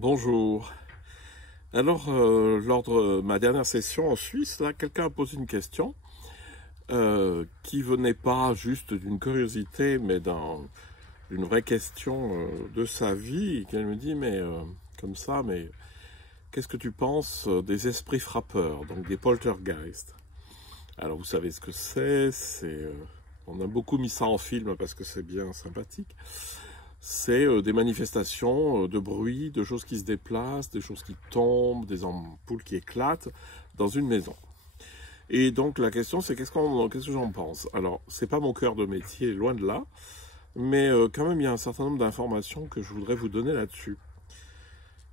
Bonjour. Alors, lors de ma dernière session en Suisse, là, quelqu'un a posé une question qui venait pas juste d'une curiosité, mais d'une vraie question de sa vie. Et qu'elle me dit, mais comme ça, mais qu'est-ce que tu penses des esprits frappeurs, donc des poltergeists? Alors, vous savez ce que c'est, on a beaucoup mis ça en film parce que c'est bien sympathique. C'est des manifestations de bruit, de choses qui se déplacent, des choses qui tombent, des ampoules qui éclatent dans une maison. Et donc la question c'est qu'est-ce que j'en pense? Alors c'est pas mon cœur de métier, loin de là, mais quand même il y a un certain nombre d'informations que je voudrais vous donner là-dessus.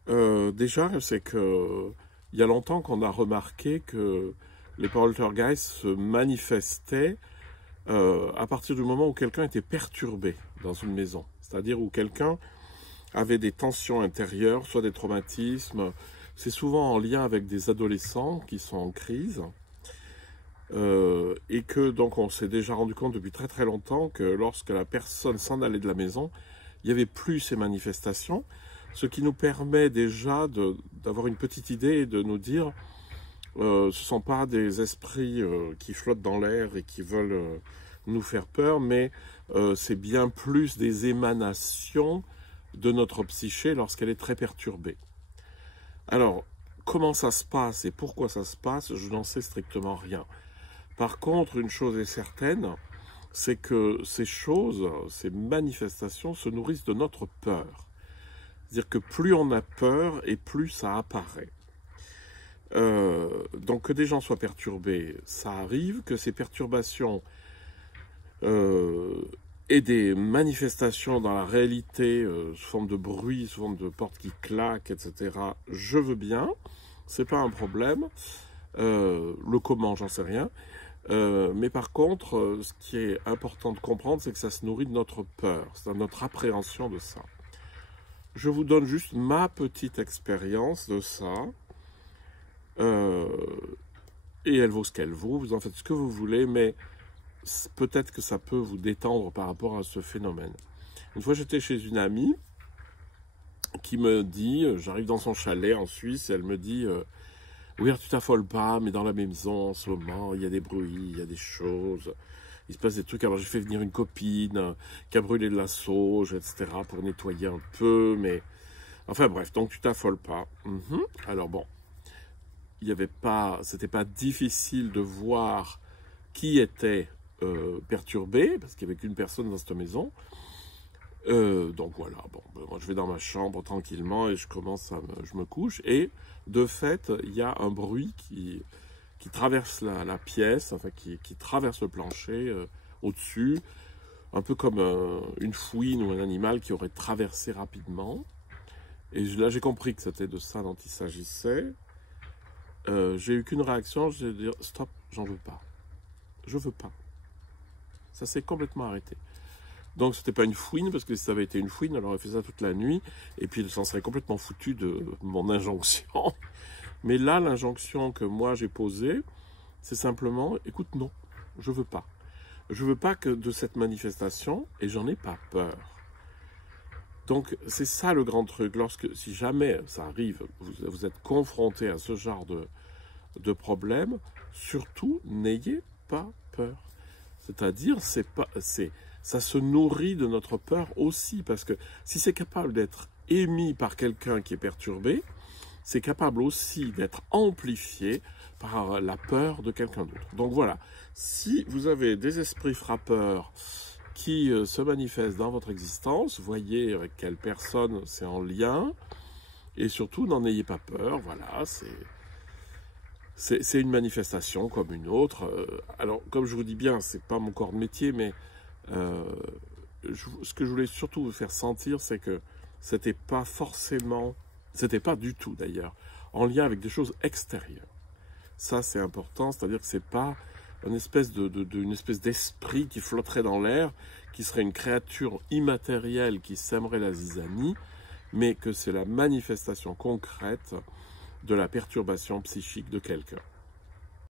Déjà c'est que il y a longtemps qu'on a remarqué que les poltergeists se manifestaient à partir du moment où quelqu'un était perturbé dans une maison. C'est-à-dire où quelqu'un avait des tensions intérieures, soit des traumatismes. C'est souvent en lien avec des adolescents qui sont en crise. Et que donc on s'est déjà rendu compte depuis très très longtemps que lorsque la personne s'en allait de la maison, il n'y avait plus ces manifestations. Ce qui nous permet déjà d'avoir une petite idée et de nous dire ce ne sont pas des esprits qui flottent dans l'air et qui veulent nous faire peur, mais c'est bien plus des émanations de notre psyché lorsqu'elle est très perturbée. Alors, comment ça se passe et pourquoi ça se passe, je n'en sais strictement rien. Par contre, une chose est certaine, c'est que ces choses, ces manifestations se nourrissent de notre peur. C'est-à-dire que plus on a peur et plus ça apparaît. Donc que des gens soient perturbés, ça arrive, que ces perturbations et des manifestations dans la réalité sous forme de bruit, sous forme de portes qui claquent, etc. Je veux bien, c'est pas un problème. Le comment, j'en sais rien. Mais par contre, ce qui est important de comprendre, c'est que ça se nourrit de notre peur, c'est de notre appréhension de ça. Je vous donne juste ma petite expérience de ça. Et elle vaut ce qu'elle vaut, vous en faites ce que vous voulez, mais peut-être que ça peut vous détendre par rapport à ce phénomène. Une fois, j'étais chez une amie qui me dit, j'arrive dans son chalet en Suisse, et elle me dit, oui, tu t'affoles pas, mais dans la maison en ce moment, il y a des bruits, il y a des choses, il se passe des trucs. Alors j'ai fait venir une copine qui a brûlé de la sauge, etc., pour nettoyer un peu, mais... Enfin bref, donc tu t'affoles pas. Alors bon, c'était pas difficile de voir qui était perturbé, parce qu'il n'y avait qu'une personne dans cette maison. Donc voilà, bon, moi je vais dans ma chambre tranquillement et je me couche, et de fait, il y a un bruit qui traverse la pièce, enfin qui traverse le plancher au-dessus, un peu comme une fouine ou un animal qui aurait traversé rapidement. Et là j'ai compris que c'était de ça dont il s'agissait. J'ai eu qu'une réaction, je vais dire stop, j'en veux pas. Je veux pas. Ça s'est complètement arrêté. Donc c'était pas une fouine, parce que si ça avait été une fouine, elle aurait fait ça toute la nuit, et puis elle s'en serait complètement foutu de mon injonction. Mais là, l'injonction que moi j'ai posée, c'est simplement, écoute, non, je veux pas. Je veux pas que de cette manifestation, et j'en ai pas peur. Donc c'est ça le grand truc. Si jamais ça arrive, vous êtes confronté à ce genre de problème, surtout n'ayez pas peur. C'est-à-dire, ça se nourrit de notre peur aussi, parce que si c'est capable d'être émis par quelqu'un qui est perturbé, c'est capable aussi d'être amplifié par la peur de quelqu'un d'autre. Donc voilà, si vous avez des esprits frappeurs qui se manifestent dans votre existence, voyez avec quelle personne c'est en lien, et surtout n'en ayez pas peur, voilà, c'est une manifestation comme une autre. Alors, comme je vous dis bien, c'est pas mon corps de métier, mais ce que je voulais surtout vous faire sentir, c'est que c'était pas du tout d'ailleurs, en lien avec des choses extérieures. Ça, c'est important, c'est-à-dire que c'est pas une espèce d'esprit qui flotterait dans l'air, qui serait une créature immatérielle qui sèmerait la zizanie, mais que c'est la manifestation concrète de la perturbation psychique de quelqu'un.